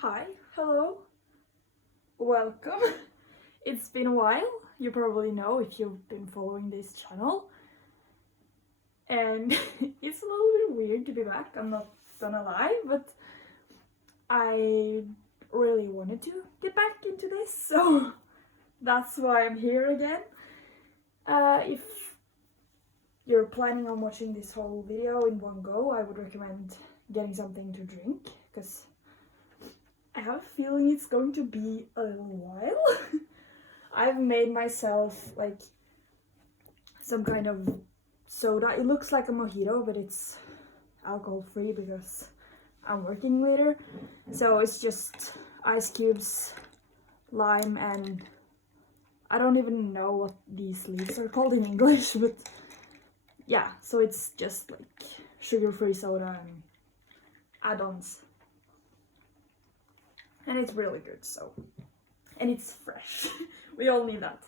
Hi, hello, welcome. It's been a while, you probably know if you've been following this channel. And it's a little bit weird to be back, I'm not gonna lie, but I really wanted to get back into this, so that's why I'm here again. If you're planning on watching this whole video in one go, I would recommend getting something to drink, because I have a feeling it's going to be a little while. I've made myself like some kind of soda. It looks like a mojito, but it's alcohol free because I'm working later. So it's just ice cubes, lime, and I don't even know what these leaves are called in English, but yeah, so it's just like sugar-free soda and add-ons. And it's really good, so. And it's fresh. We all need that.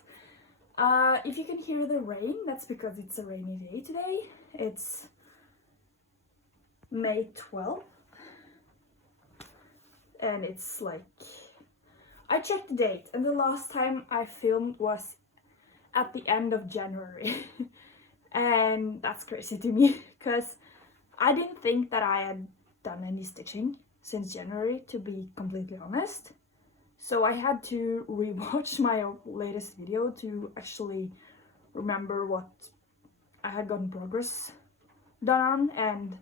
If you can hear the rain, that's because it's a rainy day today. It's May 12th. And it's like... I checked the date, and the last time I filmed was at the end of January. And that's crazy to me, because I didn't think that I had done any stitching since January, to be completely honest. So I had to rewatch my latest video to actually remember what I had gotten progress done on and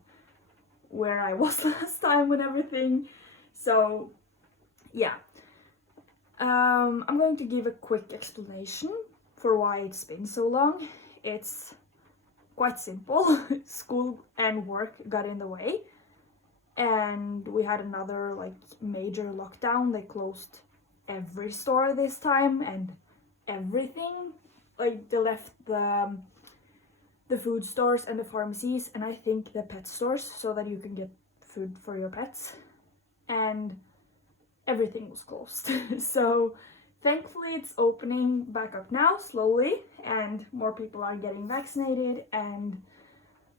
where I was last time and everything. So yeah, I'm going to give a quick explanation for why it's been so long. It's quite simple. School and work got in the way, and we had another like major lockdown. They closed every store this time and everything. Like they left the food stores and the pharmacies, and I think the pet stores, so that you can get food for your pets, and everything was closed. So thankfully it's opening back up now slowly, and more people are getting vaccinated, and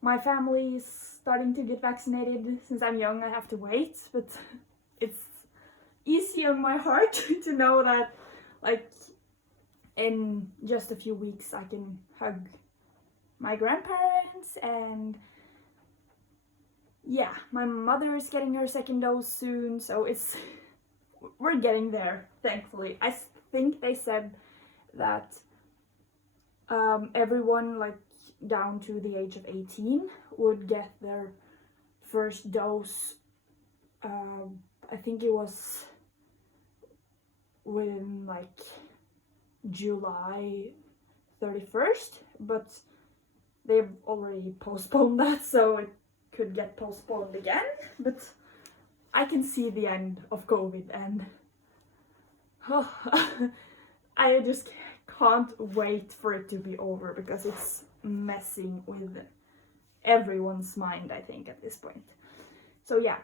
my family is starting to get vaccinated. Since I'm young, I have to wait, but it's easy on my heart to know that like in just a few weeks I can hug my grandparents, and yeah, my mother is getting her second dose soon, so we're getting there, thankfully. I think they said that everyone like down to the age of 18 would get their first dose. I think it was within like July 31st, but they've already postponed that, so it could get postponed again. But I can see the end of COVID, and I just can't wait for it to be over, because it's messing with everyone's mind, I think, at this point. So yeah,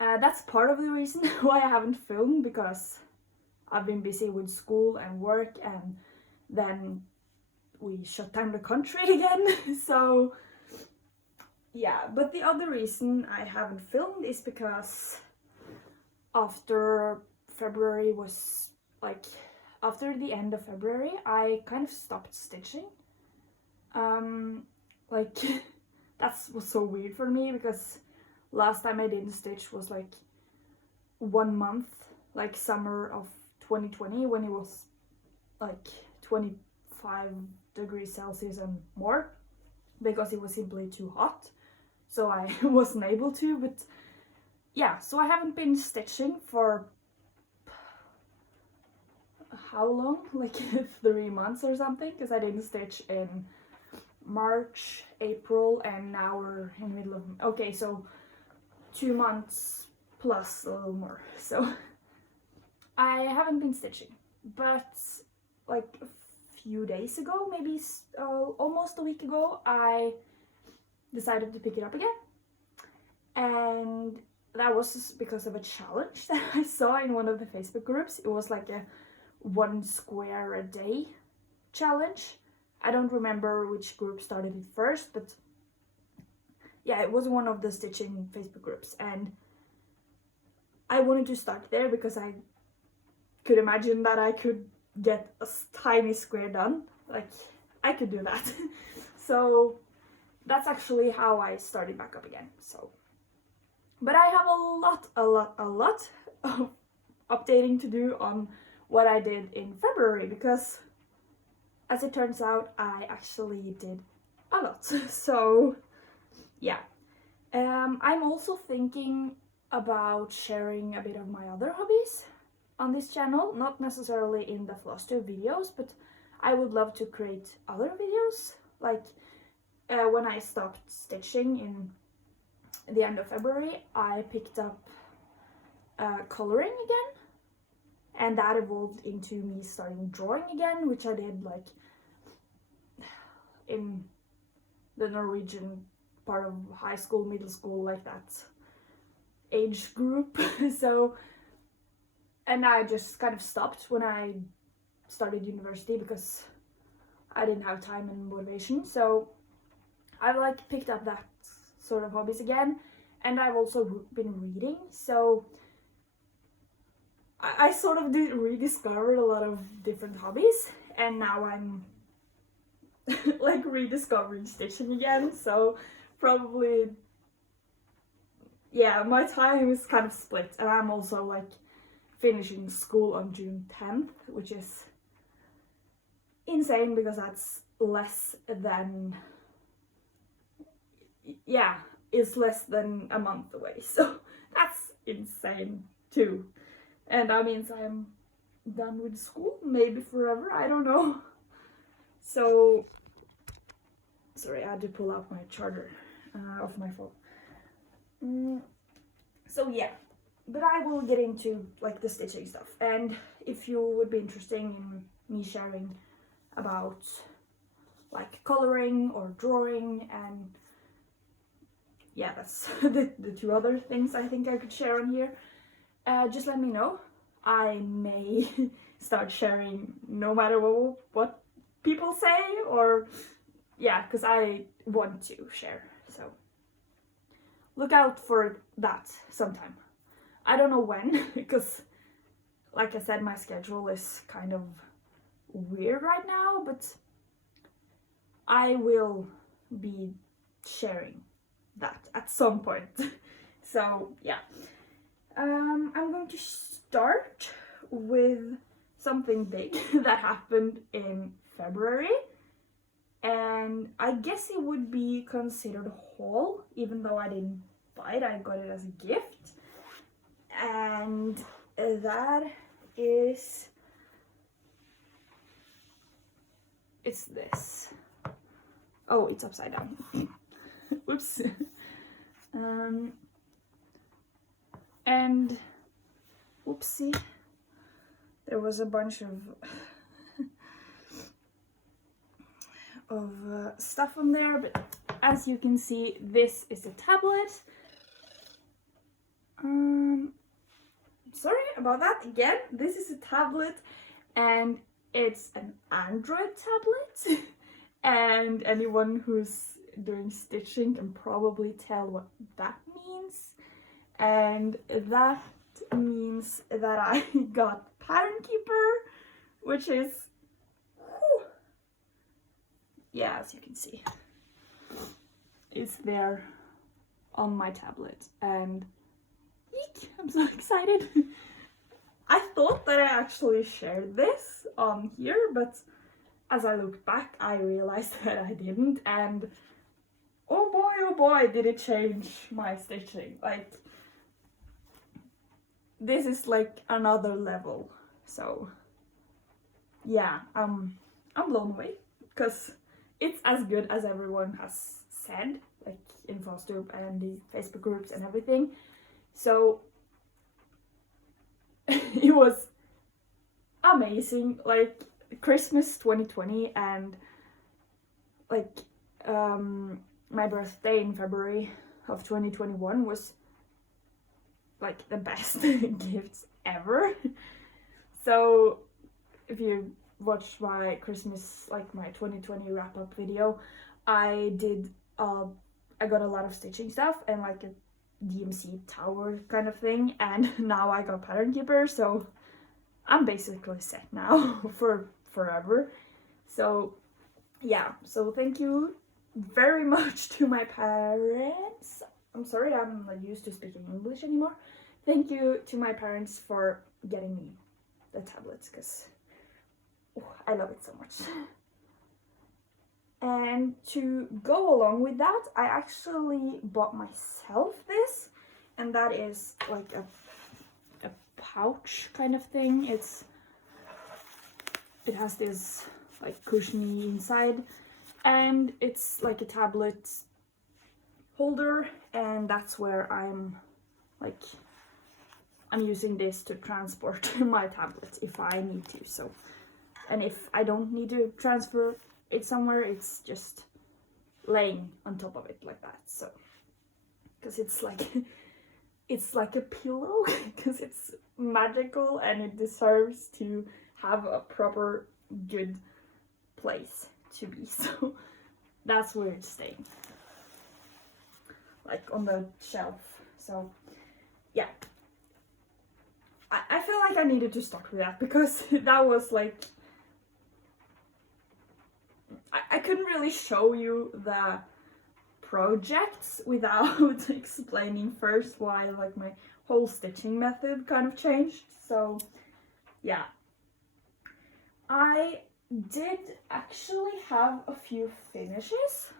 that's part of the reason why I haven't filmed, because I've been busy with school and work, and then we shut down the country again. So yeah, but the other reason I haven't filmed is because after February was like, after the end of February, I kind of stopped stitching. Like that was so weird for me, because last time I didn't stitch was like 1 month, like summer of 2020, when it was like 25 degrees Celsius and more, because it was simply too hot, so I wasn't able to. But yeah, so I haven't been stitching for how long, like 3 months or something, because I didn't stitch in March, April, and now we're in the middle of, okay, so 2 months plus a little more. So I haven't been stitching, but like a few days ago, maybe almost a week ago, I decided to pick it up again. And that was because of a challenge that I saw in one of the Facebook groups. It was like a 1 square a day challenge. I don't remember which group started it first, but yeah, it was one of the stitching Facebook groups, and I wanted to start there because I could imagine that I could get a tiny square done. Like, I could do that. So that's actually how I started back up again. So, but I have a lot of updating to do on what I did in February, because as it turns out, I actually did a lot. So yeah. I'm also thinking about sharing a bit of my other hobbies on this channel, not necessarily in the Flosstube videos, but I would love to create other videos. Like when I stopped stitching in the end of February, I picked up coloring again, and that evolved into me starting drawing again, which I did like in the Norwegian part of high school, middle school, like that age group. So, and I just kind of stopped when I started university because I didn't have time and motivation. So I've like picked up that sort of hobbies again, and I've also been reading. So I sort of rediscovered a lot of different hobbies, and now I'm like rediscovering stitching again. So probably, yeah, my time is kind of split, and I'm also like finishing school on June 10th, which is insane because that's less than, yeah, it's less than a month away. So that's insane too. And that means I'm done with school, maybe forever, I don't know. So, sorry, I had to pull out my charger off my phone. So yeah, but I will get into like the stitching stuff, and if you would be interested in me sharing about like coloring or drawing, and yeah, that's the two other things I think I could share on here, just let me know. I may start sharing no matter what people say, or yeah, because I want to share. So look out for that sometime. I don't know when, because like I said, my schedule is kind of weird right now, but I will be sharing that at some point. So yeah, I'm going to start with something big that happened in February, and I guess it would be considered a haul, even though I didn't buy it, I got it as a gift. And that is, it's this. Oh, it's upside down. Whoops. And whoopsie, there was a bunch of stuff on there, but as you can see, this is a tablet. Sorry about that again. This is a tablet, and it's an Android tablet. And anyone who's doing stitching can probably tell what that means. And that means that I got Pattern Keeper, which is, whew, yeah, as you can see, it's there on my tablet, and eek, I'm so excited. I thought that I actually shared this on here, but as I looked back, I realized that I didn't, and oh boy, did it change my stitching. Like, this is like another level. So yeah, I'm blown away, because it's as good as everyone has said, like in Flosstube and the Facebook groups and everything. So it was amazing. Like Christmas 2020 and like my birthday in February of 2021 was like the best gifts ever. So if you watched my Christmas, like my 2020 wrap-up video, I got a lot of stitching stuff, and like DMC tower kind of thing, and now I got Pattern Keeper, so I'm basically set now for forever. So yeah, so thank you very much to my parents. I'm sorry, I'm not used to speaking English anymore. Thank you to my parents for getting me the tablets, because I love it so much. And to go along with that, I actually bought myself this, and that is like a pouch kind of thing. It has this like cushiony inside, and it's like a tablet holder, and that's where I'm using this to transport my tablet if I need to. So, and if I don't need to transfer it somewhere, it's just laying on top of it like that. So, because it's like a pillow, because it's magical and it deserves to have a proper good place to be. So that's where it's staying, like on the shelf. So yeah, I feel like I needed to start with that, because that was like, I couldn't really show you the projects without explaining first why like my whole stitching method kind of changed. So yeah, I did actually have a few finishes,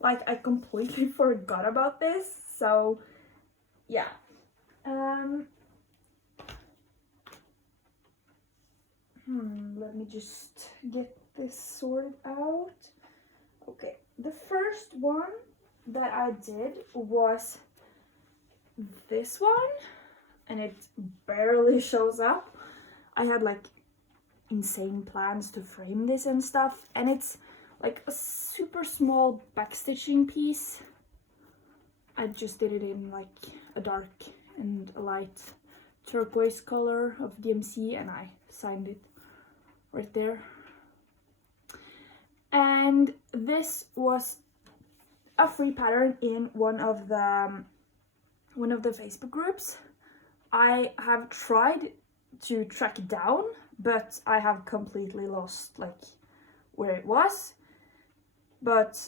like I completely forgot about this. So yeah, let me just get this sorted out. Okay, the first one that I did was this one, and it barely shows up. I had like insane plans to frame this and stuff, and it's like a super small backstitching piece. I just did it in like a dark and a light turquoise color of DMC, and I signed it right there. And this was a free pattern in one of the Facebook groups. I have tried to track it down, but I have completely lost like where it was. But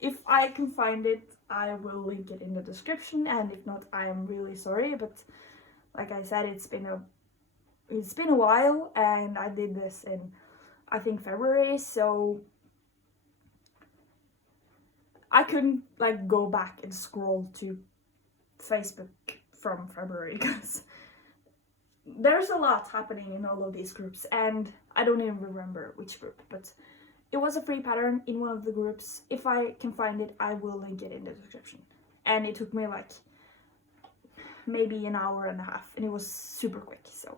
if I can find it, I will link it in the description, and if not, I am really sorry. But like I said, it's been a while, and I did this in, I think, February, so I couldn't like go back and scroll to Facebook from February, because there's a lot happening in all of these groups, and I don't even remember which group, but it was a free pattern in one of the groups. If I can find it, I will link it in the description. And it took me like maybe an hour and a half, and it was super quick. So,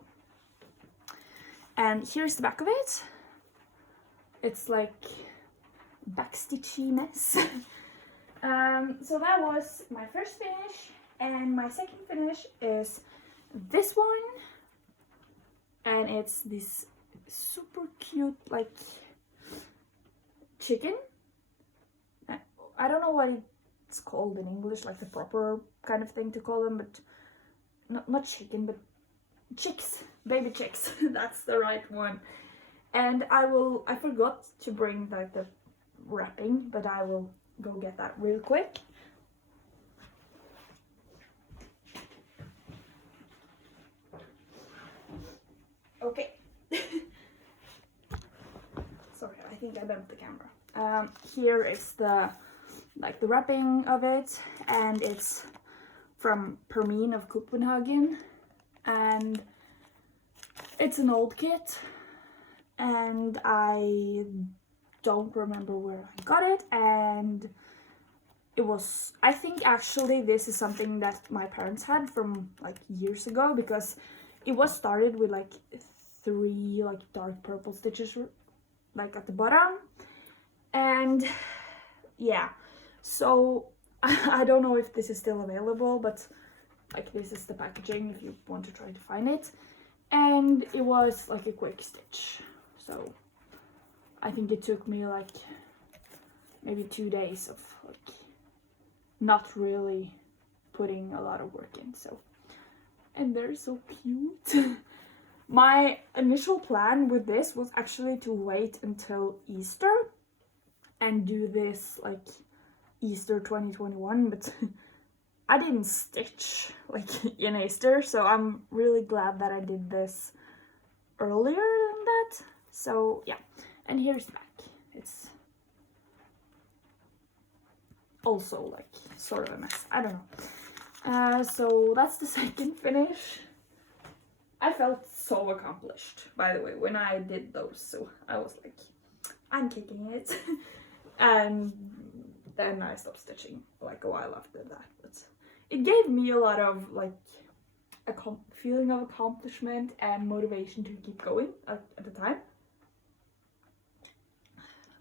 and here's the back of it. It's like backstitchy mess. So that was my first finish, and my second finish is this one, and it's this super cute like chicken. I don't know what it's called in English, like the proper kind of thing to call them, but not chicken, but chicks, baby chicks. That's the right one. And I forgot to bring like the wrapping, but I will go get that real quick. Okay. Sorry, I think I bumped the camera. Here is the wrapping of it, and it's from Permine of Copenhagen, and it's an old kit, and I don't remember where I got it, and it was, I think actually this is something that my parents had from like years ago, because it was started with like 3 like dark purple stitches like at the bottom, and yeah, so I don't know if this is still available, but like this is the packaging if you want to try to find it, and it was like a quick stitch, so I think it took me like maybe 2 days of like not really putting a lot of work in. So, and they're so cute. My initial plan with this was actually to wait until Easter and do this like Easter 2021, but I didn't stitch like in Easter, so I'm really glad that I did this earlier than that. So yeah, and here's the back. It's also like sort of a mess, I don't know. So that's the second finish. I felt so accomplished, by the way, when I did those, so I was like, I'm kicking it. And then I stopped stitching like a while after that, but it gave me a lot of like a feeling of accomplishment and motivation to keep going at the time.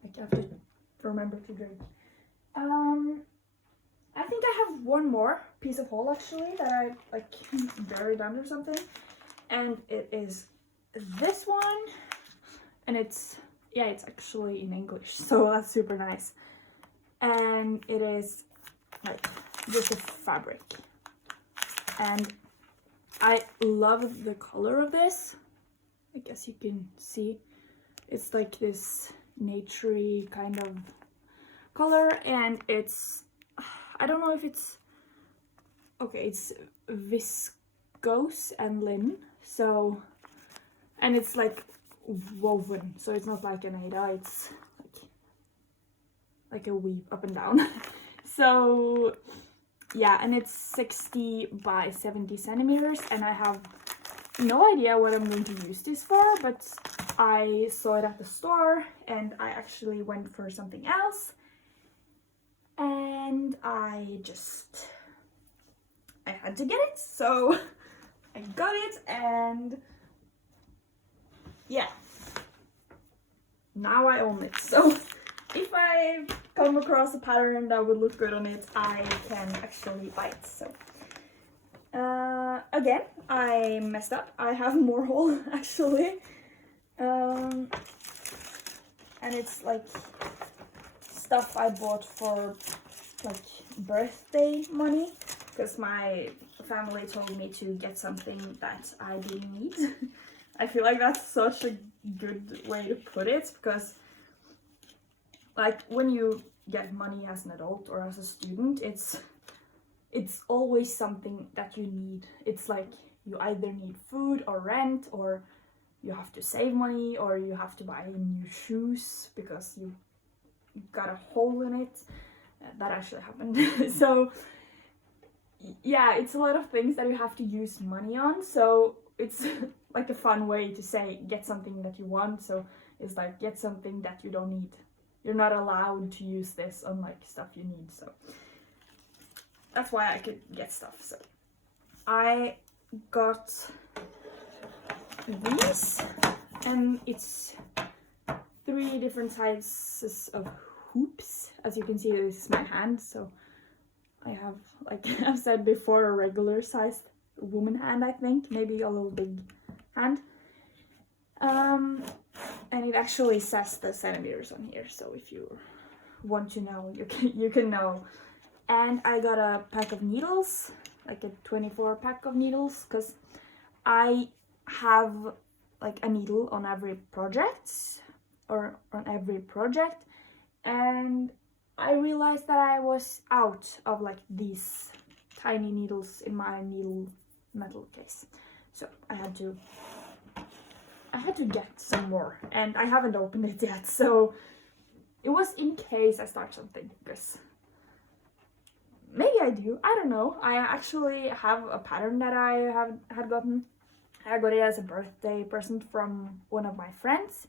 Like, I have to remember to drink. I think I have one more piece of haul actually that I like buried under something, and it is this one, and it's actually in English, so that's super nice. And it is like just a fabric, and I love the color of this. I guess you can see it's like this naturey kind of color, and it's, I don't know if it's okay, it's viscose and linen, so, and it's like woven, so it's not like an Aida, it's like a weave up and down. So yeah, and it's 60 by 70 centimeters, and I have no idea what I'm going to use this for, but I saw it at the store and I actually went for something else, and I had to get it, so I got it, and yeah, now I own it. So if I come across a pattern that would look good on it, I can actually buy it. So again, I messed up. I have more haul actually, and it's like stuff I bought for like birthday money, because my family told me to get something that I didn't need. I feel like that's such a good way to put it, because like when you get money as an adult or as a student, it's always something that you need. It's like you either need food or rent, or you have to save money, or you have to buy new shoes because you got a hole in it. That actually happened. So yeah, it's a lot of things that you have to use money on, so it's like a fun way to say get something that you want. So it's like get something that you don't need. You're not allowed to use this on like stuff you need, so that's why I could get stuff. So I got these, and it's 3 different sizes of hoops. As you can see, this is my hand, so I have, like I've said before, a regular sized woman hand, I think, maybe a little big hand. And it actually says the centimeters on here, so if you want to know, you can know. And I got a pack of needles, like a 24 pack of needles, because I have like a needle on every project, and I realized that I was out of like these tiny needles in my needle metal case, so I had to get some more, and I haven't opened it yet, so it was in case I start something, because maybe I do, I don't know. I actually have a pattern that I had gotten. I got it as a birthday present from one of my friends,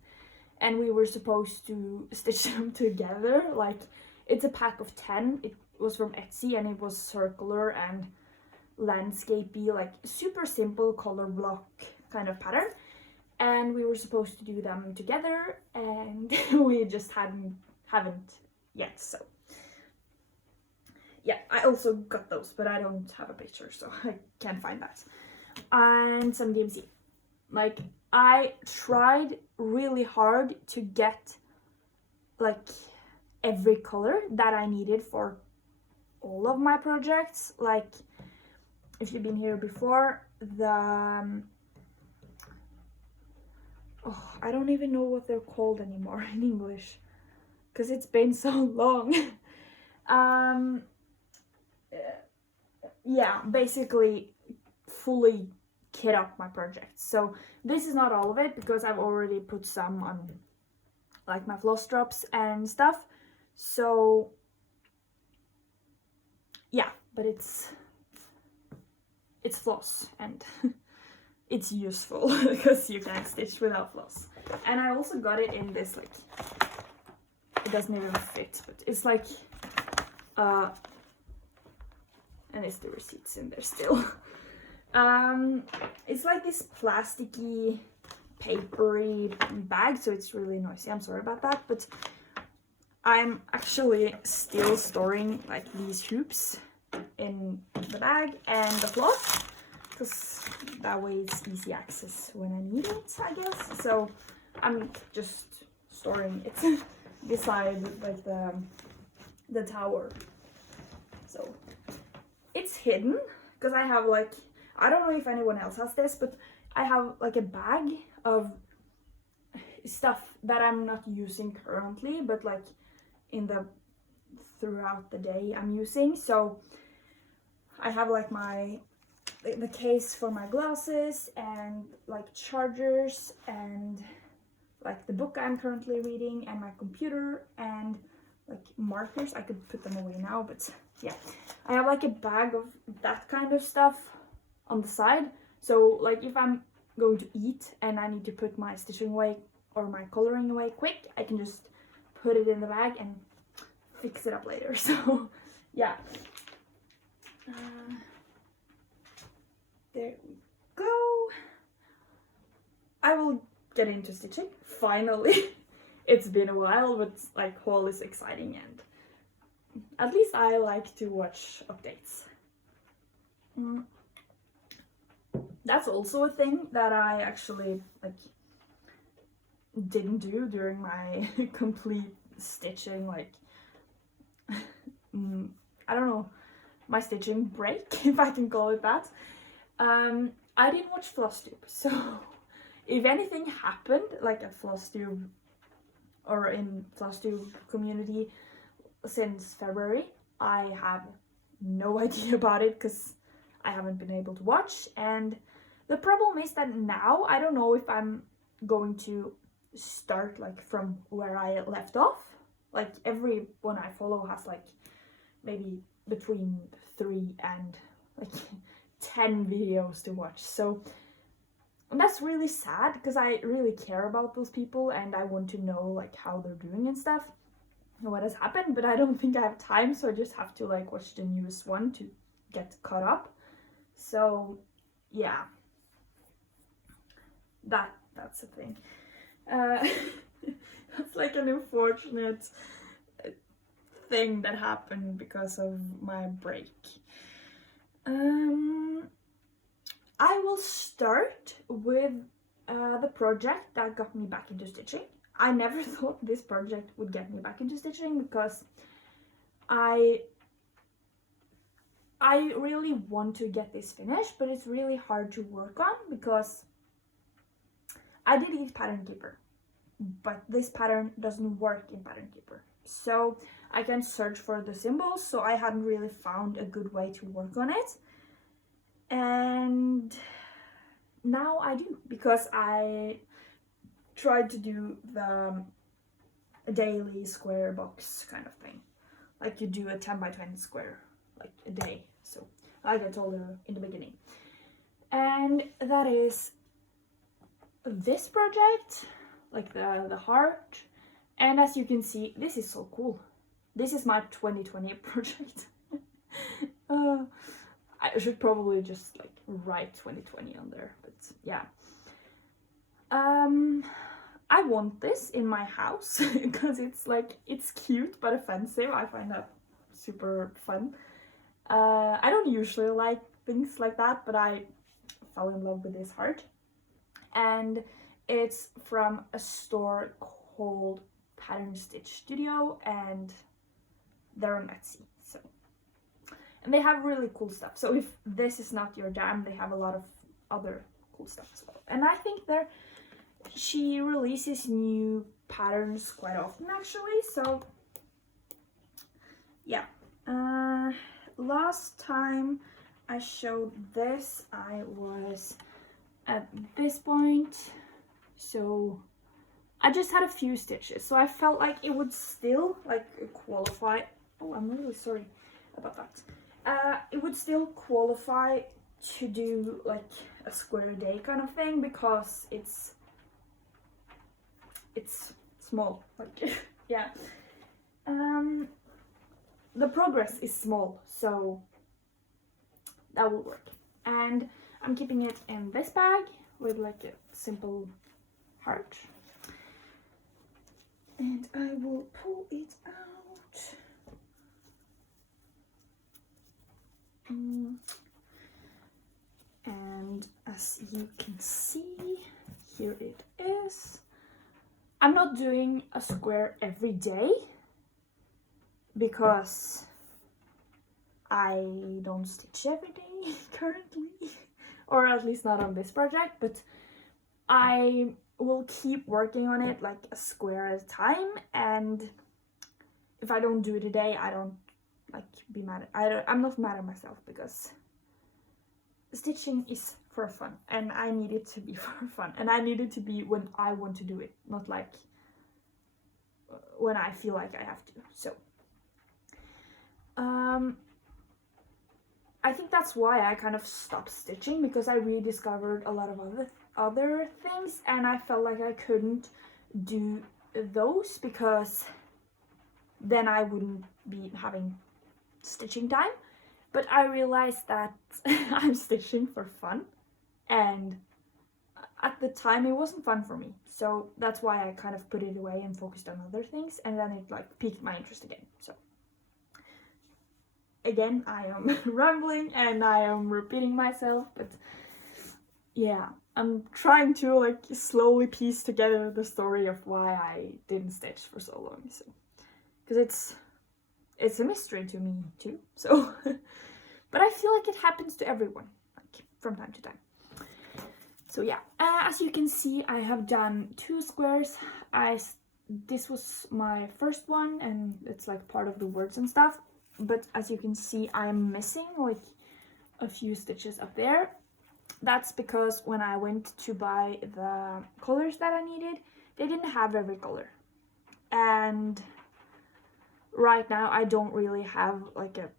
and we were supposed to stitch them together. Like, it's a pack of 10. It was from Etsy, and it was circular and landscapey, like super simple color block kind of pattern. And we were supposed to do them together, and we just haven't yet. So yeah, I also got those, but I don't have a picture, so I can't find that. And some DMC. Like, I tried really hard to get like every color that I needed for all of my projects. Like, if you've been here before, oh, I don't even know what they're called anymore in English, because it's been so long. Yeah, basically fully kit up my project. So this is not all of it, because I've already put some on like my floss drops and stuff. So yeah, but it's floss and it's useful because you can stitch without floss. And I also got it in this, like, it doesn't even fit, but it's like and it's the receipts in there still. It's like this plasticky, papery bag, so it's really noisy. I'm sorry about that, but I'm actually still storing like these hoops in the bag and the floss, because that way it's easy access when I need it, I guess. So I'm just storing it beside like the tower. So it's hidden, because I have like, I don't know if anyone else has this, but I have like a bag of stuff that I'm not using currently, but like throughout the day I'm using. So I have like the case for my glasses, and like chargers, and like the book I'm currently reading, and my computer, and like markers. I could put them away now, but yeah, I have like a bag of that kind of stuff on the side. So like if I'm going to eat and I need to put my stitching away or my coloring away quick, I can just put it in the bag and fix it up later. So yeah, there we go. I will get into stitching finally. It's been a while, but like haul is exciting, and at least I like to watch updates. That's also a thing that I actually like didn't do during my complete stitching, like I don't know, my stitching break, if I can call it that. I didn't watch Flosstube, so if anything happened like at Flosstube or in Flosstube community since February, I have no idea about it, because I haven't been able to watch. And the problem is that now I don't know if I'm going to start like from where I left off. Like everyone I follow has like maybe between 3 and like 10 videos to watch. So that's really sad, because I really care about those people and I want to know like how they're doing and stuff and what has happened, but I don't think I have time, so I just have to like watch the newest one to get caught up. So yeah, that's the thing. That's like an unfortunate thing that happened because of my break. I will start with the project that got me back into stitching. I never thought this project would get me back into stitching, because I really want to get this finished, but it's really hard to work on because I did use Pattern Keeper, but this pattern doesn't work in Pattern Keeper. So I can search for the symbols, so I hadn't really found a good way to work on it. And now I do, because I tried to do the daily square box kind of thing. Like you do a 10 by 20 square like a day, so like I told her in the beginning. And that is this project, like the heart. And as you can see, this is so cool. This is my 2020 project. I should probably just like write 2020 on there, but yeah. I want this in my house because it's cute but offensive. I find that super fun. I don't usually like things like that, but I fell in love with this heart. And it's from a store called Pattern Stitch Studio, and they're on Etsy. So And they have really cool stuff. So if this is not your jam, they have a lot of other cool stuff as well. And I think she releases new patterns quite often actually. So yeah. Last time I showed this, I was at this point. So I just had a few stitches. So I felt like it would still like qualify. Oh, I'm really sorry about that. It would still qualify to do like a square a day kind of thing because it's small, like yeah. The progress is small, so that will work. And I'm keeping it in this bag with like a simple heart, and I will pull it out. And as you can see, here it is. I'm not doing a square every day because I don't stitch every day currently, or at least not on this project, but I will keep working on it like a square at a time, and if I don't do it today, I don't like be mad at, I'm not mad at myself because stitching is for fun, and I need it to be for fun, and I need it to be when I want to do it, not like when I feel like I have to. So I think that's why I kind of stopped stitching, because I rediscovered a lot of other things, and I felt like I couldn't do those because then I wouldn't be having stitching time. But I realized that I'm stitching for fun, and at the time it wasn't fun for me, so that's why I kind of put it away and focused on other things, and then it like piqued my interest again. So again, I am rambling and I am repeating myself, but yeah, I'm trying to like slowly piece together the story of why I didn't stitch for so long. So because it's a mystery to me too, so but I feel like it happens to everyone, like from time to time. So yeah, as you can see, I have done 2 squares. This was my first one, and it's like part of the words and stuff, but as you can see, I'm missing like a few stitches up there. That's because when I went to buy the colors that I needed, they didn't have every color, and right now I don't really have like a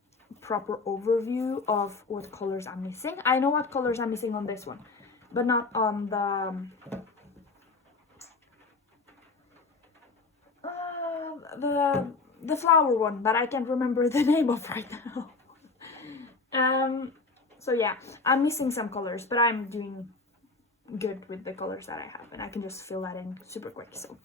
proper overview of what colors I'm missing. I know what colors I'm missing on this one, but not on the flower one that I can't remember the name of right now. So yeah, I'm missing some colors, but I'm doing good with the colors that I have, and I can just fill that in super quick. So,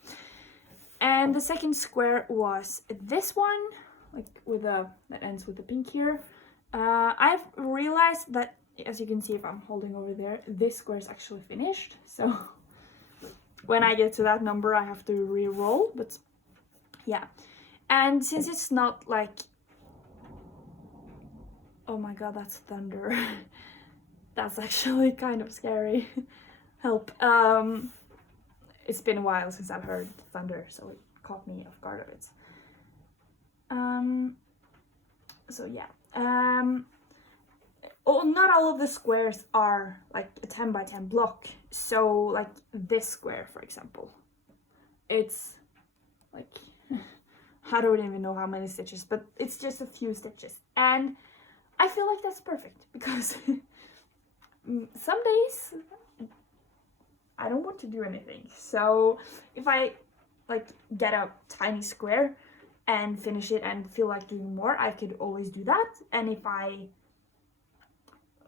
and the second square was this one, like with that ends with the pink here. I've realized that, as you can see, if I'm holding over there, this square is actually finished. So when I get to that number, I have to re-roll, but yeah. And since it's not like, oh my god, that's thunder. That's actually kind of scary. Help. It's been a while since I've heard thunder, so it caught me off guard a bit. So yeah. Not all of the squares are like a 10 by 10 block. So like this square, for example, it's like, I don't even know how many stitches, but it's just a few stitches. And I feel like that's perfect, because some days I don't want to do anything. So if I like get a tiny square and finish it and feel like doing more, I could always do that. And if I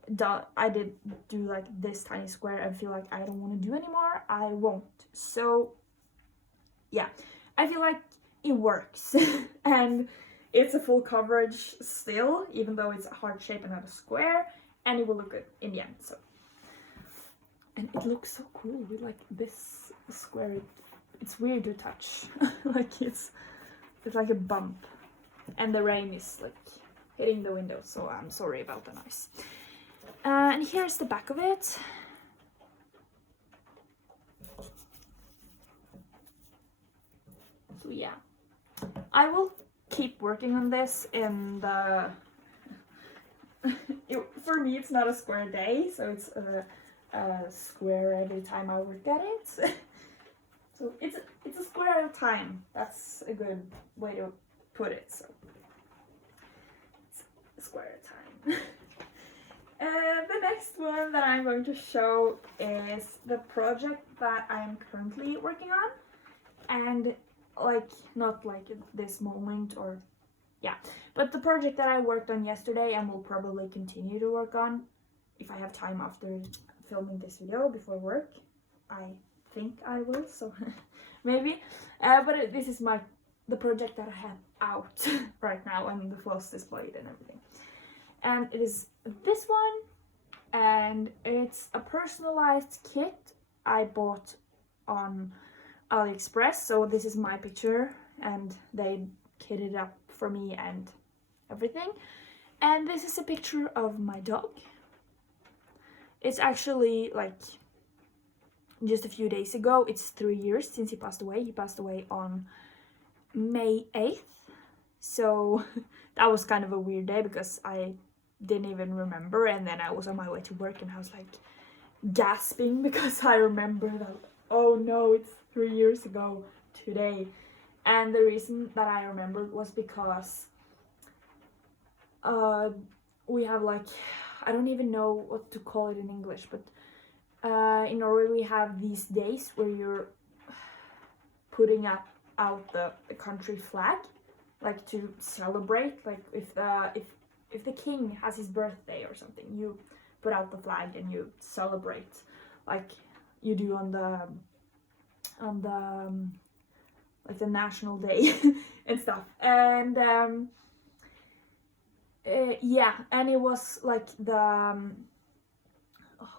did do like this tiny square and feel like I don't want to do anymore, I won't. So yeah, I feel like it works. And it's a full coverage still, even though it's a heart shape and not a square, and it will look good in the end. So, and it looks so cool with like this square. It's weird to touch. Like it's like a bump, and the rain is like hitting the window, so I'm sorry about the noise. And here's the back of it. So yeah, I will keep working on this in the... for me it's not a square day, so it's a square every time I work at it. So it's a square at a time. That's a good way to put it. So it's a square at a time. The next one that I'm going to show is the project that I'm currently working on, and like not like at this moment, or yeah, but the project that I worked on yesterday and will probably continue to work on if I have time after filming this video before work. I think I will, so maybe. But this is the project that I have out right now, and the floss displayed and everything. And it is this one, and it's a personalized kit I bought on AliExpress. So this is my picture, and they kitted up for me and everything. And this is a picture of my dog. It's actually like just a few days ago. It's 3 years since he passed away. He passed away on May 8th. So that was kind of a weird day because I didn't even remember, and then I was on my way to work and I was like gasping because I remember that, oh no, it's 3 years ago today. And the reason that I remembered was because we have like, I don't even know what to call it in English, but in Norway we have these days where you're putting out the country flag, like to celebrate, like if the king has his birthday or something, you put out the flag and you celebrate like you do on the like the national day and stuff. And yeah, and it was like the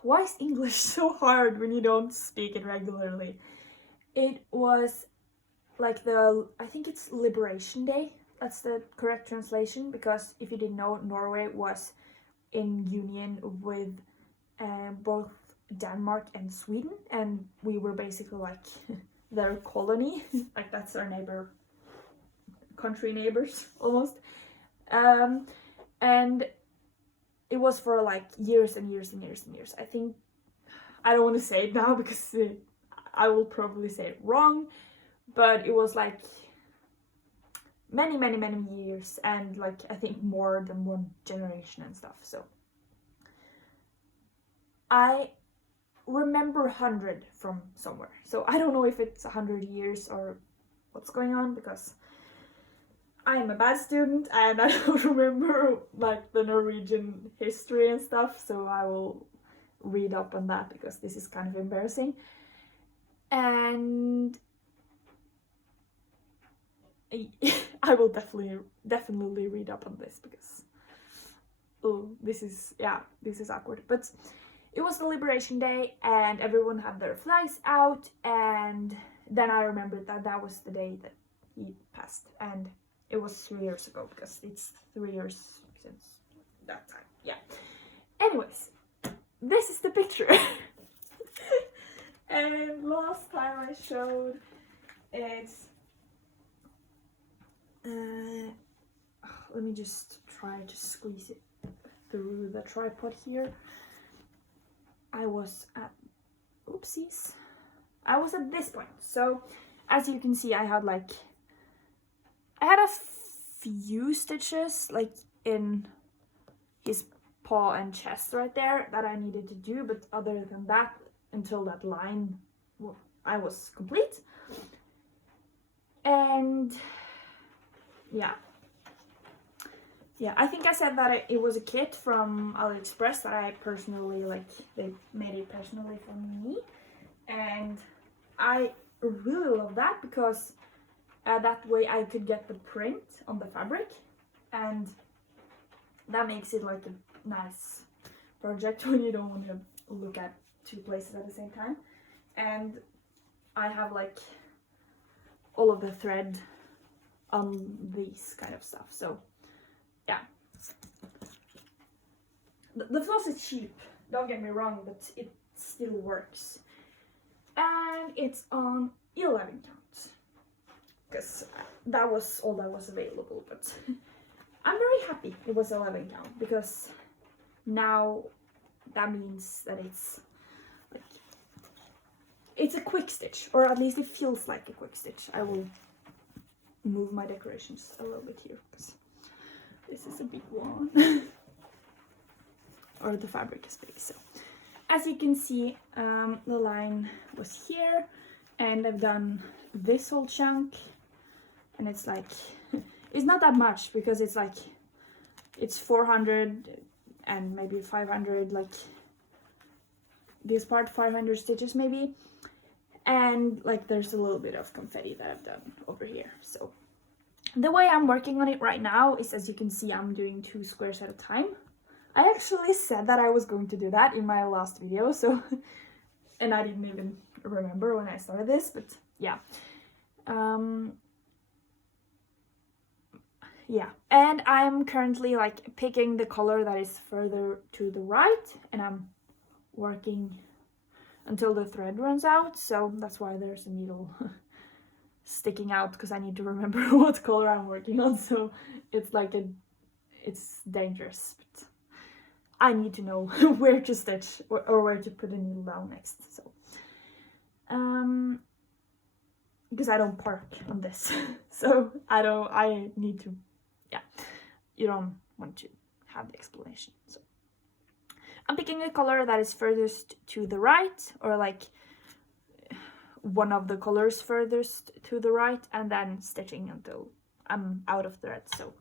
why is English so hard when you don't speak it regularly? It was like I think it's Liberation Day. That's the correct translation, because if you didn't know, Norway was in union with both Denmark and Sweden, and we were basically like their colony. Like that's our country neighbors almost. And it was for like years and years and years and years. I think, I don't want to say it now because I will probably say it wrong, but it was like many years, and like I think more than one generation and stuff. So I remember 100 from somewhere, so I don't know if it's 100 years or what's going on, because I am a bad student and I don't remember like the Norwegian history and stuff, so I will read up on that because this is kind of embarrassing. And I will definitely read up on this because this is awkward. But it was the Liberation Day and everyone had their flags out, and then I remembered that was the day that he passed, and it was 3 years ago because it's 3 years since that time. Yeah. Anyways, this is the picture. And last time I showed it. Let me just try to squeeze it through the tripod here. I was at this point. So as you can see, I had a few stitches like in his paw and chest right there that I needed to do, but other than that, until that line, I was complete. And yeah, I think I said that it was a kit from AliExpress that I personally, like, they made it personally for me, and I really love that because that way I could get the print on the fabric, and that makes it like a nice project when you don't want to look at 2 places at the same time. And I have like all of the thread on these kind of stuff, so yeah, the floss is cheap, don't get me wrong, but it still works. And it's on 11 count, because that was all that was available, but I'm very happy it was 11 count, because now that means that it's like, it's a quick stitch, or at least it feels like a quick stitch. I will move my decorations a little bit here, because this is a big one. Or the fabric is big. So as you can see, the line was here, and I've done this whole chunk, and it's like, it's not that much, because it's like, it's 400 and maybe 500, like this part 500 stitches maybe, and like there's a little bit of confetti that I've done over here. So the way I'm working on it right now is, as you can see, I'm doing 2 squares at a time. I actually said that I was going to do that in my last video, so and I didn't even remember when I started this, but yeah. Yeah, and I'm currently like picking the color that is further to the right, and I'm working until the thread runs out, so that's why there's a needle sticking out, because I need to remember what color I'm working on, so it's like it's dangerous, but I need to know where to stitch or where to put the needle down next, so because I don't park on this, so I need to, yeah, you don't want to have the explanation. So I'm picking a color that is furthest to the right, or like one of the colors furthest to the right, and then stitching until I'm out of thread, so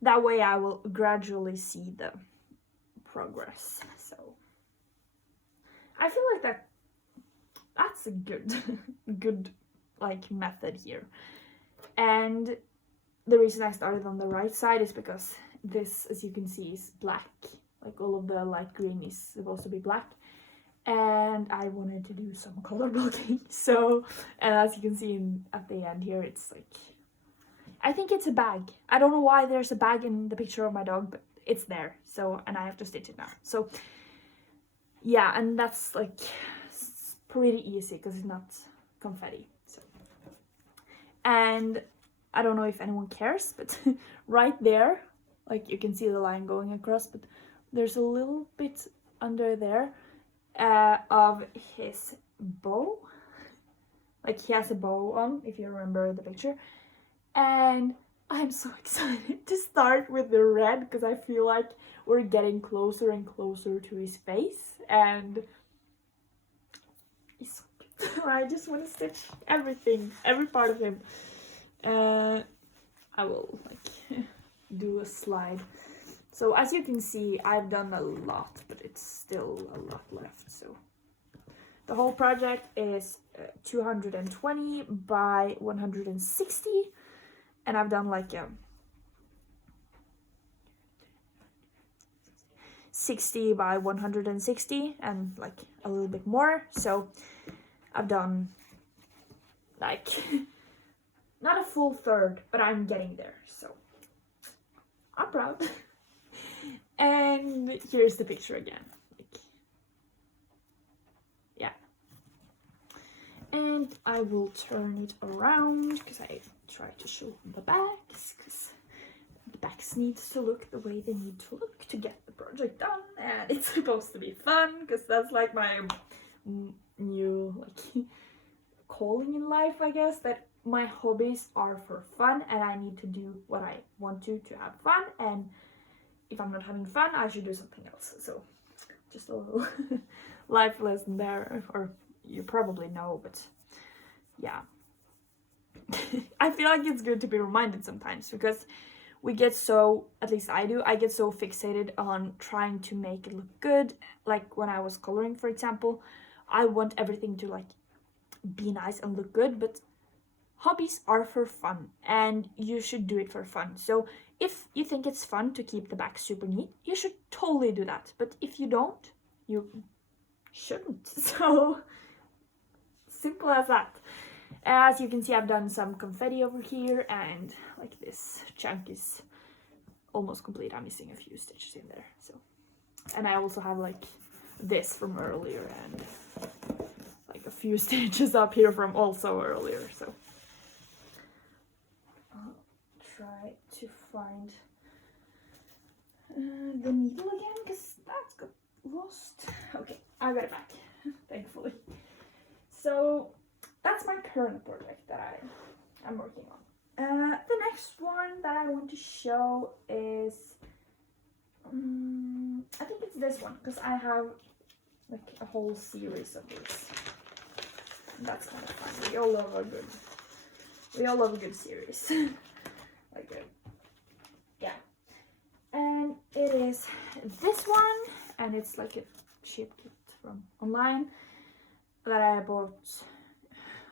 that way I will gradually see the progress. So I feel like that's a good like method here. And the reason I started on the right side is because this, as you can see, is black, like all of the light green is supposed to be black, and I wanted to do some color blocking. So, and as you can see at the end here, it's like, I think it's a bag. I don't know why there's a bag in the picture of my dog, but it's there, so, and I have to stitch it now. So yeah, and that's like pretty easy because it's not confetti. So, and I don't know if anyone cares, but right there, like you can see the line going across, but there's a little bit under there of his bow. Like he has a bow on, if you remember the picture, and I'm so excited to start with the red, because I feel like we're getting closer and closer to his face, and he's so cute. I just want to stitch everything, every part of him. I will like do a slide. So as you can see, I've done a lot, but it's still a lot left. So the whole project is 220 by 160. And I've done like 60 by 160 and like a little bit more. So I've done like not a full third, but I'm getting there. So I'm proud. And here's the picture again. Like, yeah. And I will turn it around because I try to show the backs, because the backs needs to look the way they need to look to get the project done, and it's supposed to be fun, because that's like my new like calling in life, I guess, that my hobbies are for fun, and I need to do what I want to have fun, and if I'm not having fun, I should do something else. So just a little life lesson there, or you probably know, but yeah. I feel like it's good to be reminded sometimes, because we get so, at least I do, I get so fixated on trying to make it look good. Like when I was coloring, for example, I want everything to like be nice and look good, but hobbies are for fun, and you should do it for fun. So if you think it's fun to keep the back super neat, you should totally do that. But if you don't, you shouldn't. So simple as that. As you can see, I've done some confetti over here, and like this chunk is almost complete. I'm missing a few stitches in there. So And I also have like this from earlier and like a few stitches up here from also earlier. So I'll try to find the needle again because that's got lost. Okay, I got it back, thankfully. So that's my current project that I'm working on. The next one that I want to show is, I think it's this one, because I have like a whole series of these. That's kind of fun. We all love a good series. Like yeah. And it is this one, and it's like a cheap kit from online that I bought.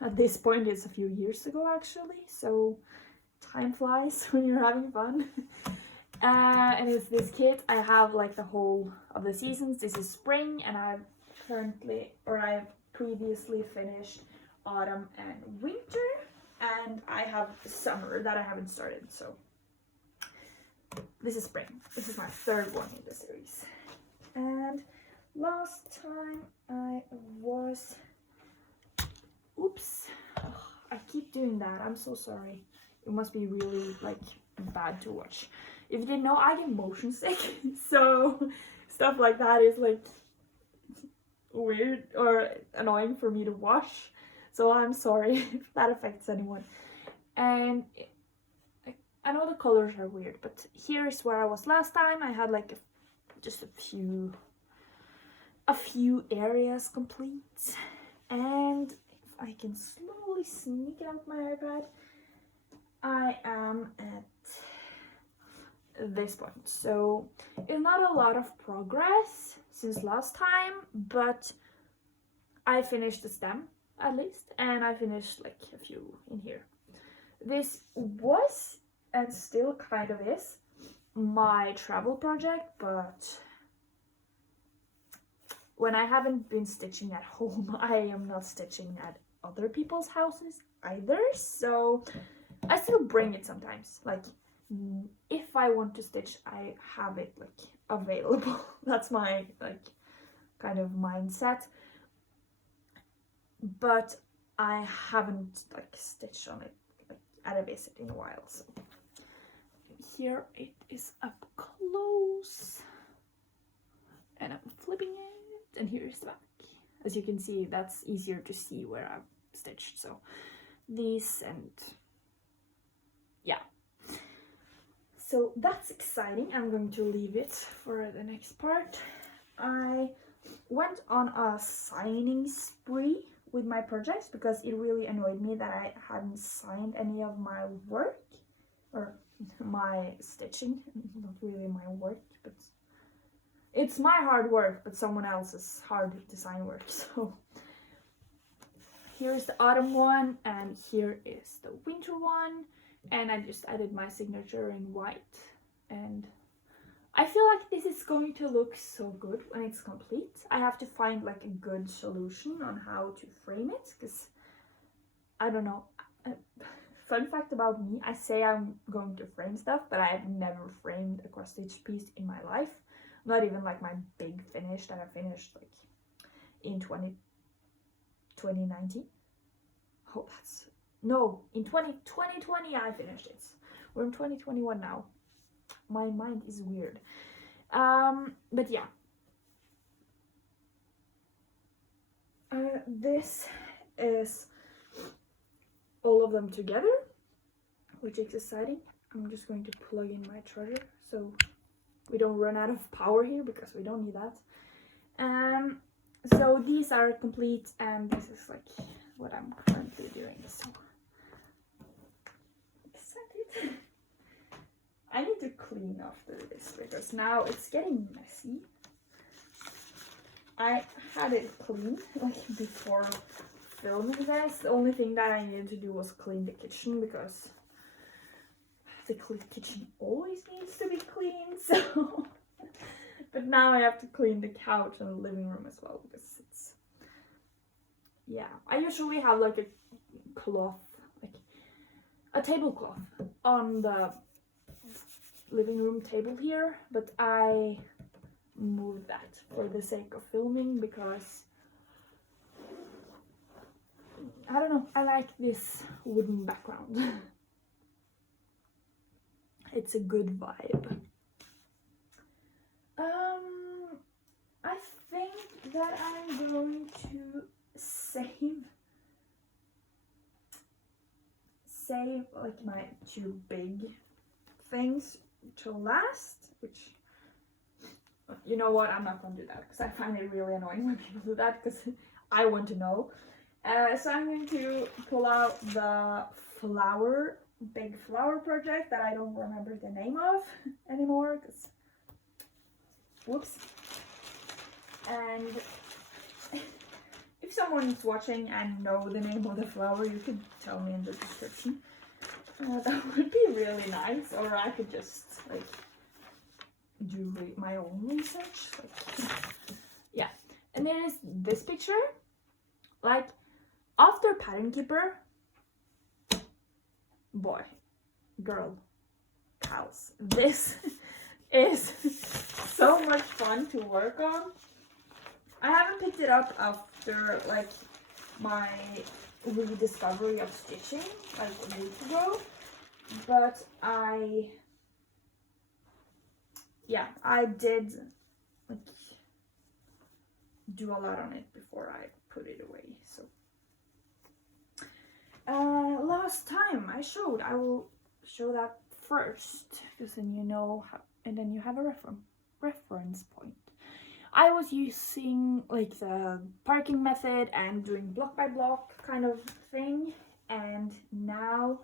At this point, it's a few years ago actually, so time flies when you're having fun. And it's this kit. I have like the whole of the seasons. This is spring, and I've previously finished autumn and winter, and I have summer that I haven't started, so this is spring. This is my third one in the series. And last time I was, oops, I keep doing that, I'm so sorry. It must be really like bad to watch. If you didn't know, I get motion sick, so stuff like that is like weird or annoying for me to watch. So I'm sorry if that affects anyone. And I know the colors are weird, but here's where I was last time. I had like just a few areas complete. And if I can slowly sneak it out my iPad, I am at this point. So it's not a lot of progress since last time, but I finished the stem at least, and I finished like a few in here. This was, and still kind of is, my travel project, but when I haven't been stitching at home, I am not stitching at other people's houses either, so I still bring it sometimes. Like, if I want to stitch, I have it like available. That's my like kind of mindset. But I haven't like stitched on it like at a visit in a while. So here it is up close, and I'm flipping it, and here's the back. As you can see, that's easier to see where I've stitched. So these, and yeah. So that's exciting. I'm going to leave it for the next part. I went on a signing spree with my projects because it really annoyed me that I hadn't signed any of my work, or my stitching. Not really my work, but it's my hard work, but someone else's hard design work. So here's the autumn one, and here is the winter one. And I just added my signature in white, and I feel like this is going to look so good when it's complete. I have to find like a good solution on how to frame it, because I don't know. Fun fact about me, I say I'm going to frame stuff, but I have never framed a cross stitch piece in my life. Not even like my big finish that I finished like in 2019. Oh, that's... No, in 2020 I finished it. We're in 2021 now. My mind is weird. But yeah. This is all of them together, which is exciting. I'm just going to plug in my charger so we don't run out of power here, because we don't need that. So these are complete, and this is like what I'm currently doing. So excited. I need to clean after this because now it's getting messy. I had it clean like before filming this. The only thing that I needed to do was clean the kitchen, because the kitchen always needs to be clean. So but now I have to clean the couch and the living room as well, because it's, yeah, I usually have like a cloth, like a tablecloth on the living room table here, but move that for the sake of filming, because I don't know, I like this wooden background. It's a good vibe. I think that I'm going to save like my two big things to last, which, you know what, I'm not gonna do that because I find it really annoying when people do that, because I want to know. So I'm going to pull out the big flower project that I don't remember the name of anymore, because whoops. And if someone's watching and know the name of the flower, you could tell me in the description. That would be really nice, or I could just like do my own research. Like, yeah. And there is this picture. Like, after Pattern Keeper, boy, girl, cows, this is so much fun to work on. I haven't picked it up after like my rediscovery of stitching like a week ago, but I did like do a lot on it before I put it away. So last time I will show that first, because then you know how, and then you have a reference point. I was using like the parking method and doing block by block kind of thing, and now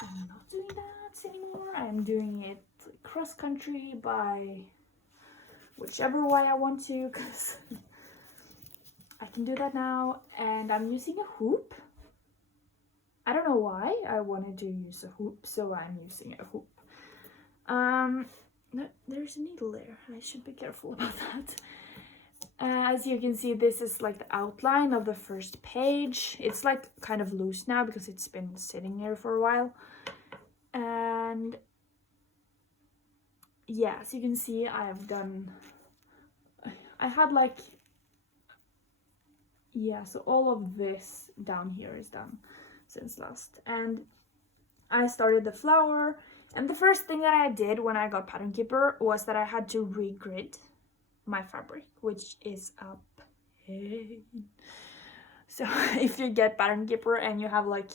I'm not doing that anymore. I'm doing it cross country by whichever way I want to, because I can do that now. And I'm using a hoop. I don't know why I wanted to use a hoop, so I'm using a hoop. No, there's a needle there. I should be careful about that. As you can see, this is like the outline of the first page. It's like kind of loose now because it's been sitting here for a while. And yeah, as you can see, I had like, yeah, so all of this down here is done since last. And I started the flower. And the first thing that I did when I got Pattern Keeper was that I had to regrid my fabric, which is a pain. So if you get Pattern Keeper and you have like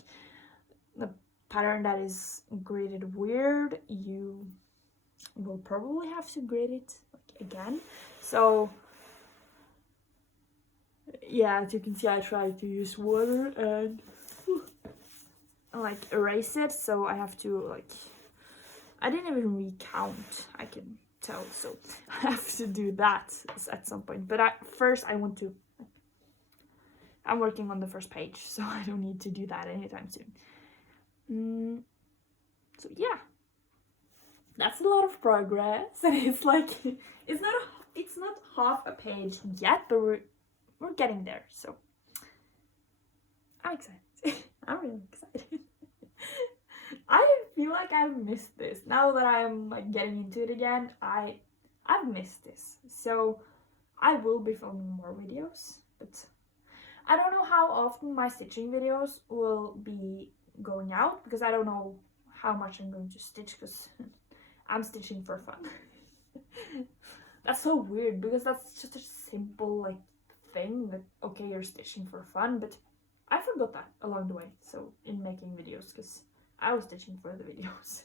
the pattern that is gridded weird, you will probably have to grid it like again. So yeah, as you can see, I tried to use water and like erase it, so I have to like, I didn't even recount, I can tell, so I have to do that at some point. But first I'm working on the first page, so I don't need to do that anytime soon. So yeah, that's a lot of progress, and it's like, it's not half a page yet, but we're getting there, so I'm excited. I'm really excited. I feel like I've missed this. Now that I'm like getting into it again, I've missed this. So I will be filming more videos, but I don't know how often my stitching videos will be going out, because I don't know how much I'm going to stitch, because I'm stitching for fun. That's so weird, because that's just a simple like thing that, okay, you're stitching for fun, but I forgot that along the way, so in making videos, because I was stitching for the videos.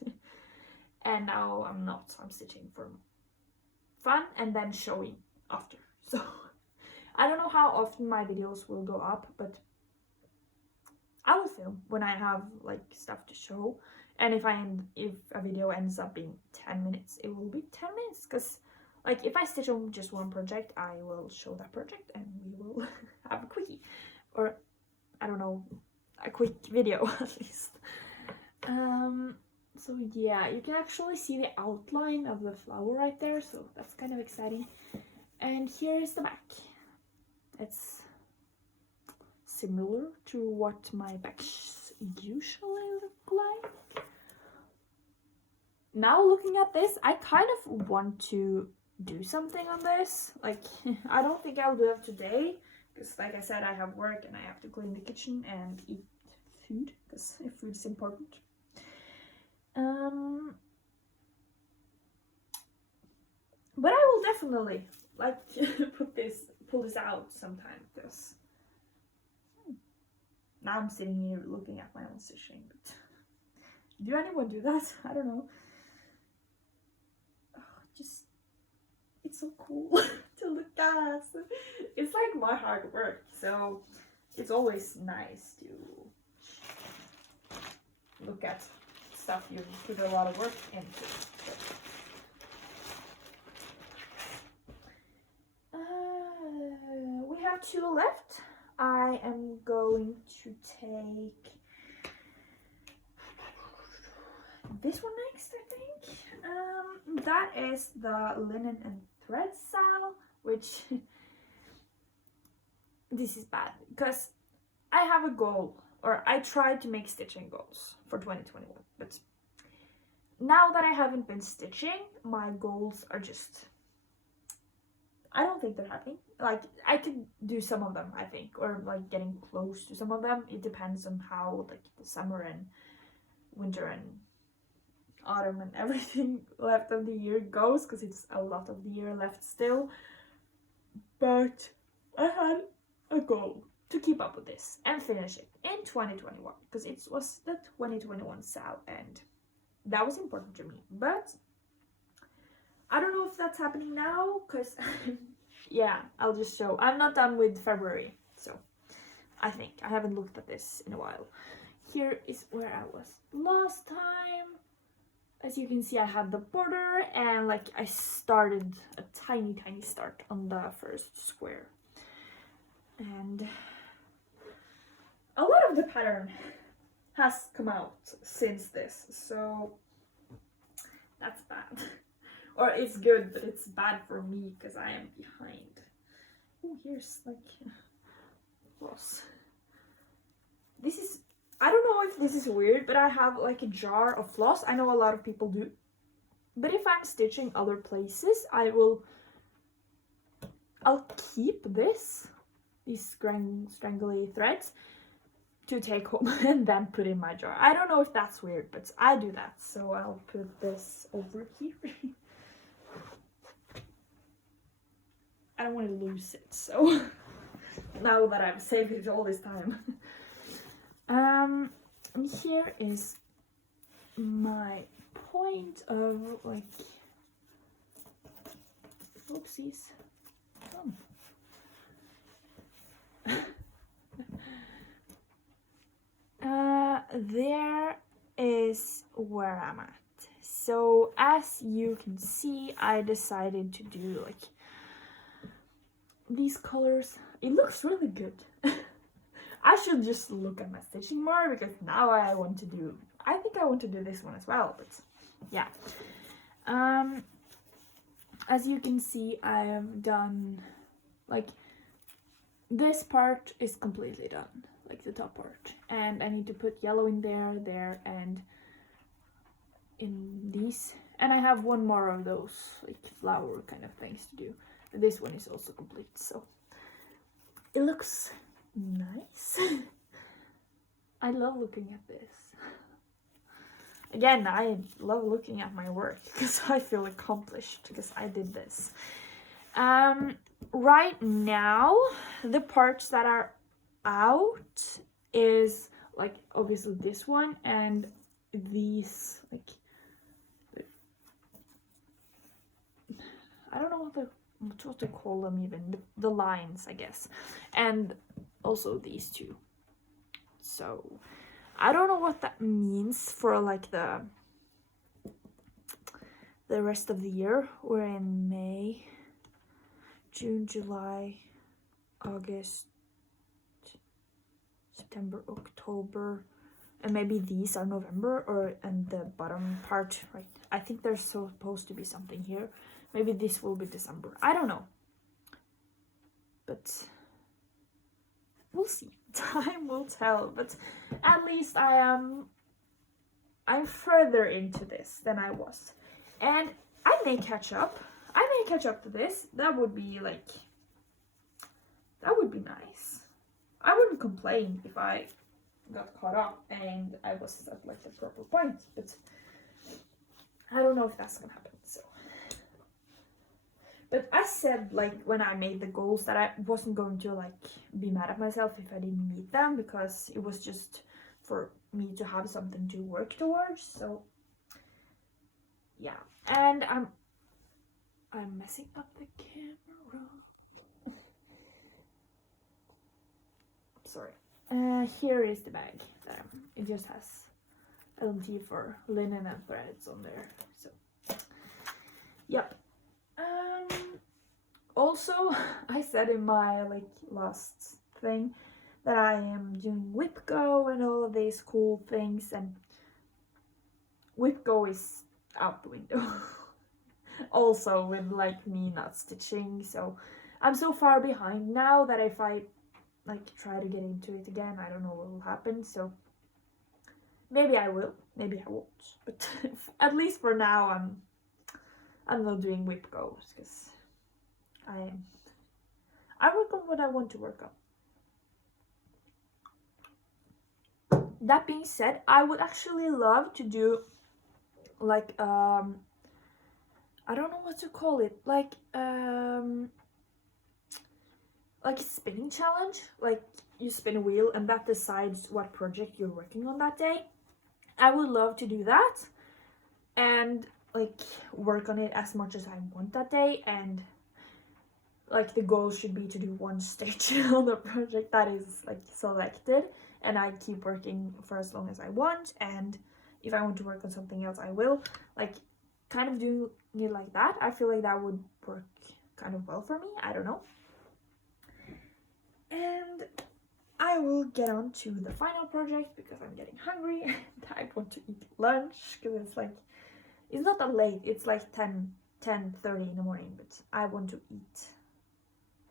And now I'm not, I'm stitching for fun and then showing after. So I don't know how often my videos will go up, but I will film when I have like stuff to show. And if a video ends up being 10 minutes, it will be 10 minutes, because like if I stitch on just one project, I will show that project and we will have a quickie, or I don't know, a quick video at least. So yeah, you can actually see the outline of the flower right there, so that's kind of exciting. And here is the back. It's similar to what my backs usually look like. Now looking at this, I kind of want to do something on this. Like, I don't think I'll do it today, because like I said, I have work and I have to clean the kitchen and eat food, because food is important. But I will definitely like pull this out sometime, because now I'm sitting here looking at my own stitching. But do anyone do that? I don't know. It's so cool to look at. It's like my hard work, so it's always nice to look at stuff you put a lot of work into. We have 2 left. I am going to take this one next, I think. That is the linen and thread style, which this is bad because I have a goal, or I tried to make stitching goals for 2021, but now that I haven't been stitching, my goals are just, I don't think they're happening. Like, I could do some of them, I think, or like getting close to some of them. It depends on how like the summer and winter and autumn and everything left of the year goes, because it's a lot of the year left still. But I had a goal to keep up with this and finish it in 2021, because it was the 2021 SAL, and that was important to me. But I don't know if that's happening now, because yeah, I'll just show. I'm not done with February, so I think I haven't looked at this in a while. Here is where I was last time. As you can see, I have the border, and like I started a tiny start on the first square, and a lot of the pattern has come out since this, so that's bad. Or it's good, but it's bad for me because I am behind. Oh, here's like floss. This is, I don't know if this is weird, but I have like a jar of floss. I know a lot of people do. But if I'm stitching other places, I'll keep these strangly threads to take home and then put in my jar. I don't know if that's weird, but I do that. So I'll put this over here. I don't want to lose it, so now that I've saved it all this time. And here is my point of like, oopsies. There is where I'm at. So as you can see, I decided to do like these colors. It looks really good. I should just look at my stitching more, because now I think I want to do this one as well, but yeah. As you can see, I have done like this part is completely done, like the top part, and I need to put yellow in there, and in these, and I have one more of those like flower kind of things to do. This one is also complete, so it looks nice. I love looking at this. Again, I love looking at my work because I feel accomplished because I did this. Right now, the parts that are out is like obviously this one and these, like, I don't know what to call them even, the lines, I guess, and also these two. So I don't know what that means for like the rest of the year. We're in May, June, July, August, September, October, and maybe these are November, or and the bottom part, right? I think there's supposed to be something here. Maybe this will be December. I don't know. But we'll see. Time will tell. But at least I'm further into this than I was. And I may catch up. I may catch up to this, that would be like, that would be nice. I wouldn't complain if I got caught up and I was at like the proper point, but I don't know if that's gonna happen. So, but I said like when I made the goals that I wasn't going to like be mad at myself if I didn't meet them, because it was just for me to have something to work towards. So yeah, and I'm messing up the camera. Sorry. Here is the bag. It just has LT for linen and threads on there. So, yep. Also, I said in my like last thing that I am doing WhipGo and all of these cool things, and WhipGo is out the window. Also, with like me not stitching, so I'm so far behind now that if I like try to get into it again, I don't know what will happen. So maybe I will, maybe I won't, but at least for now I'm not doing WhipGo because I work on what I want to work on. That being said, I would actually love to do like I don't know what to call it, like a spinning challenge. Like you spin a wheel and that decides what project you're working on that day. I would love to do that and like work on it as much as I want that day, and like the goal should be to do one stitch on the project that is like selected, and I keep working for as long as I want, and if I want to work on something else I will, like kind of doing it like that. I feel like that would work kind of well for me, I don't know. And I will get on to the final project because I'm getting hungry and I want to eat lunch, because it's like, it's not that late, it's like 10:30 in the morning, but I want to eat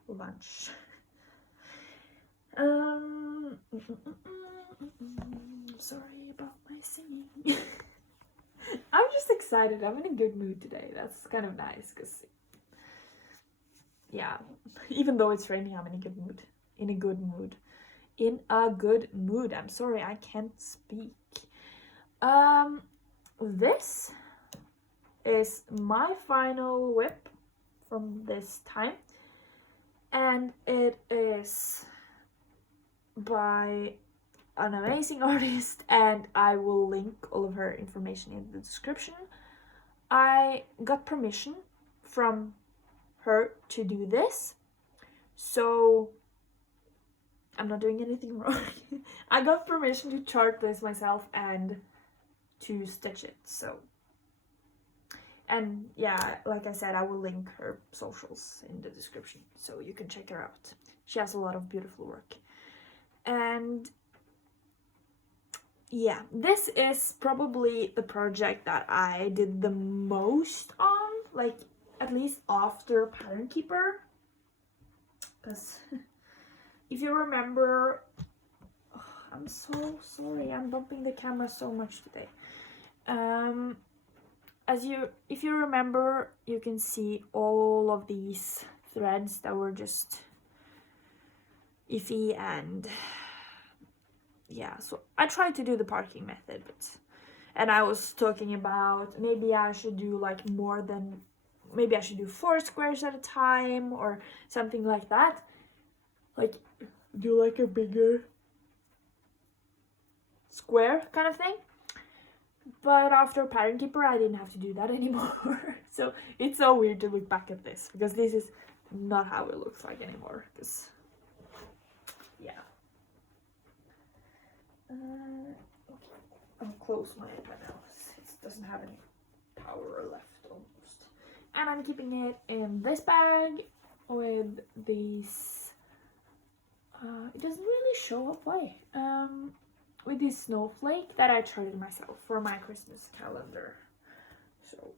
lunch. Sorry about my singing. I'm just excited, I'm in a good mood today. That's kind of nice, because yeah, even though it's raining, I'm in a good mood. In a good mood. I'm sorry, I can't speak. This is my final whip from this time, and it is by an amazing artist, and I will link all of her information in the description. I got permission from her to do this, so I'm not doing anything wrong. I got permission to chart this myself and to stitch it, so. And yeah, like I said, I will link her socials in the description so you can check her out. She has a lot of beautiful work. And yeah, this is probably the project that I did the most on, like at least after Pattern Keeper, because if you remember, oh, I'm so sorry, I'm bumping the camera so much today. If you remember, you can see all of these threads that were just iffy, and yeah, so I tried to do the parking method, and I was talking about maybe I should do like more than, maybe I should do 4 squares at a time or something like that, like do like a bigger square kind of thing. But after Pattern Keeper, I didn't have to do that anymore. So it's so weird to look back at this, because this is not how it looks like anymore, because yeah. Okay, I'll close my nose. It doesn't have any power left almost. And I'm keeping it in this bag with these, it doesn't really show up why, with this snowflake that I charted myself for my Christmas calendar. So,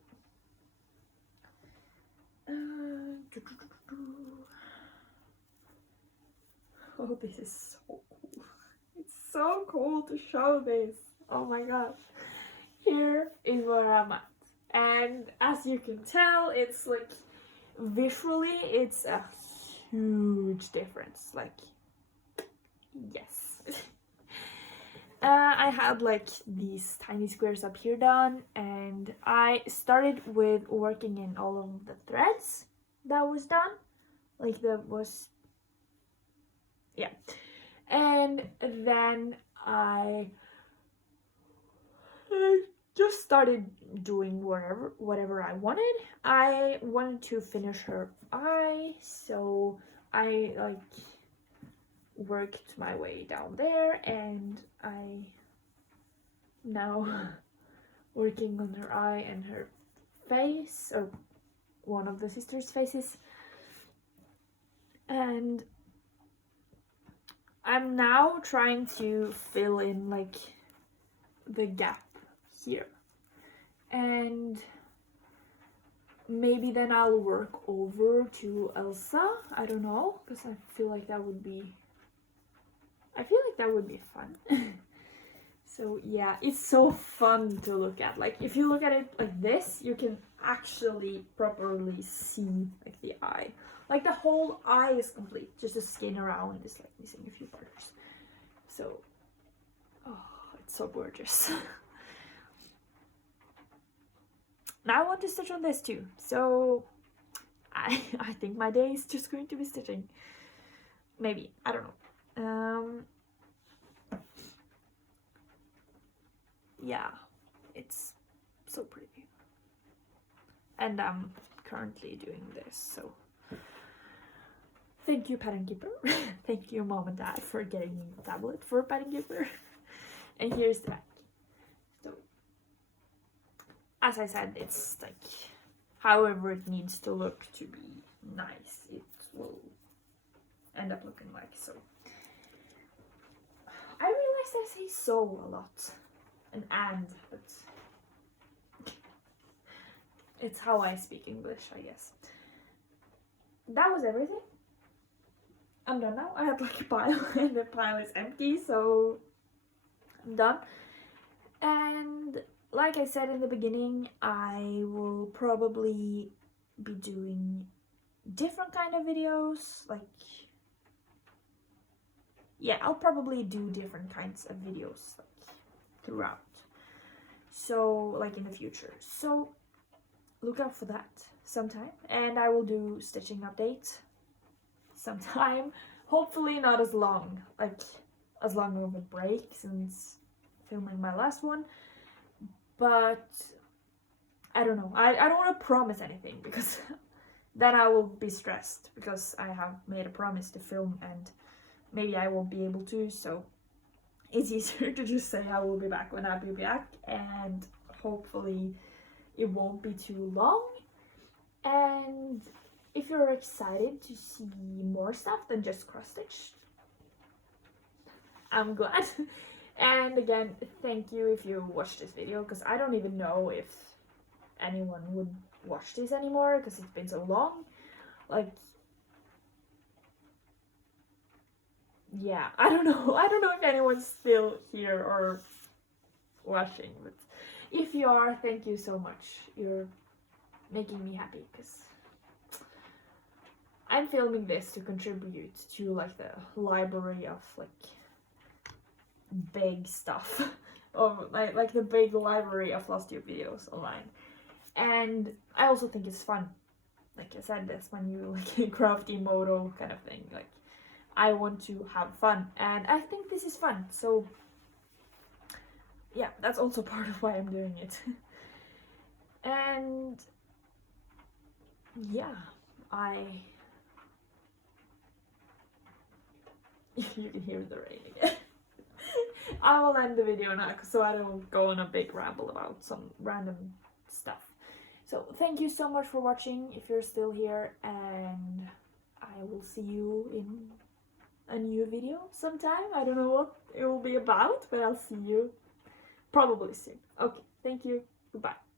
oh, this is so cool. It's so cool to show this. Oh my gosh. Here is where I'm at. And as you can tell, it's like visually it's a huge difference, like, yes. I had like these tiny squares up here done, and I started with working in all of the threads that was done, like that was, yeah. And then I just started doing whatever I wanted. I wanted to finish her eye, so I like worked my way down there, and I now working on her eye and her face, or one of the sisters' faces, and I'm now trying to fill in like the gap here, and maybe then I'll work over to Elsa. I don't know, because I feel like that would be fun. So yeah, it's so fun to look at. Like if you look at it like this, you can actually properly see like the eye. Like the whole eye is complete, just the skin around is like missing a few parts. So, oh, it's so gorgeous. Now I want to stitch on this too, so I think my day is just going to be stitching. Maybe, I don't know. Yeah, it's so pretty. And I'm currently doing this, so thank you, Pattern Keeper. Thank you, Mom and Dad, for getting me a tablet for Pattern Keeper. And here's the back. So, as I said, it's like however it needs to look to be nice, it will end up looking like. So I realized I say so a lot, and, but it's how I speak English, I guess. That was everything. I'm done now. I had like a pile and the pile is empty, so I'm done. And like I said in the beginning, I will probably be doing different kind of videos, like, yeah, I'll probably do different kinds of videos like throughout, so like in the future, so look out for that sometime. And I will do stitching updates sometime, hopefully not as long, like as long of a break since filming my last one, but I don't know, I don't want to promise anything, because then I will be stressed, because I have made a promise to film and maybe I won't be able to, so it's easier to just say I will be back when I'll be back, and hopefully it won't be too long. And if you're excited to see more stuff than just cross stitch, I'm glad. And again, thank you if you watched this video, because I don't even know if anyone would watch this anymore, because it's been so long. Like, yeah, I don't know if anyone's still here or watching, but if you are, thank you so much. You're making me happy, because I'm filming this to contribute to like the library of like big stuff, or like the big library of Flosstube videos online. And I also think it's fun. Like I said, that's my new like crafty motto kind of thing. Like, I want to have fun, and I think this is fun, so yeah, that's also part of why I'm doing it. And yeah, you can hear the rain again. I will end the video now, so I don't go on a big ramble about some random stuff. So thank you so much for watching, if you're still here, and I will see you in a new video sometime. I don't know what it will be about, but I'll see you probably soon. Okay, thank you, goodbye.